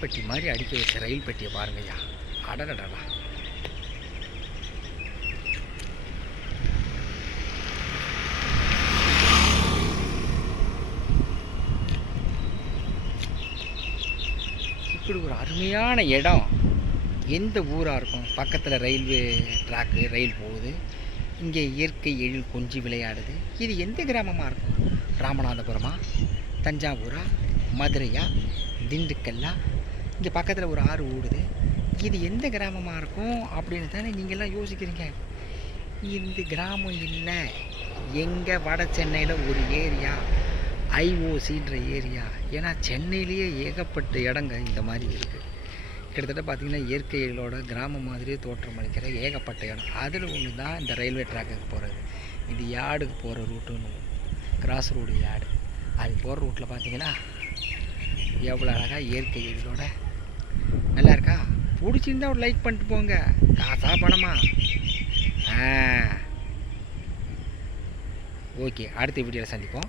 ரயில் பெட்டி மாதிரி அடிக்க வச்ச ரயில் பெட்டியை பாருங்கய்யா. அடடடா, இப்படி ஒரு அருமையான இடம் எந்த ஊராக இருக்கும்? பக்கத்தில் ரயில்வே ட்ராக்கு, ரயில் போகுது, இங்கே இயற்கை எழில் கொஞ்சி விளையாடுது. இது எந்த கிராமமாக இருக்கும்? ராமநாதபுரமா, தஞ்சாவூரா, மதுரையா, திண்டுக்கல்லா? இங்கே பக்கத்தில் ஒரு ஆறு ஓடுது. இது எந்த கிராமமாக இருக்கும் அப்படின்னு தானே நீங்கள்லாம் யோசிக்கிறீங்க. இந்த கிராமம் இல்லை, எங்கள் வட சென்னையில் ஒரு ஏரியா, ஐஓசின்ற ஏரியா. ஏன்னா சென்னையிலேயே ஏகப்பட்ட இடங்க இந்த மாதிரி இருக்குது. கிட்டத்தட்ட பார்த்திங்கன்னா இயற்கைகளோட கிராமம் மாதிரியே தோற்றம் அளிக்கிற ஏகப்பட்ட இடம். அதில் ஒன்று தான் இந்த ரயில்வே ட்ராக்குக்கு போகிறது. இது யார்டுக்கு போகிற ரூட்டுன்னு, கிராஸ் ரோடு யார்டு. அது போகிற ரூட்டில் பார்த்திங்கன்னா எவ்வளோ அழகாக இயற்கை எழிலோட நல்லா இருக்கா? பிடிச்சிருந்தா ஒரு லைக் பண்ணிட்டு போங்க. காசா பணமா? ஓகே, அடுத்த வீடியோவில் சந்திப்போம்.